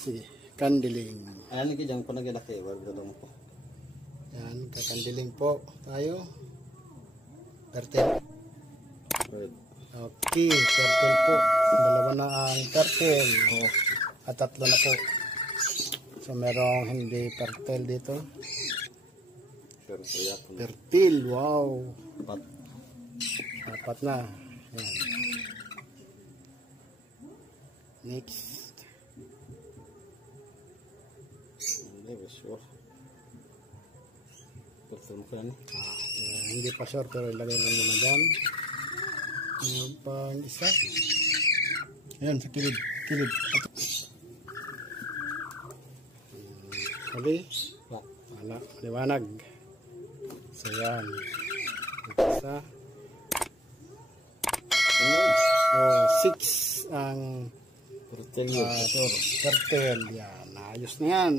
Sige, kandiling. Ayan lagi dyan ko nagilaki. Wag dalong po. Yan, kakandiling po tayo. Turtle. Right. Okay, turtle po. Dalawa na ang turtle. At tatlo na po. So, merong hindi turtle dito. Sure, kaya po. Turtle, wow. Apat. Apat na. Yan. Next. Hindi ba sure? Turtle ko yan. Hindi pa sure pero ilagay lang muna dyan. Pang isa. Ayan, sa kilid. Kilid. Sabi? Wala. Liwanag. So yan. Isa. So, 6 ang Turtle yun. turtle. Yan. Ayos na yan.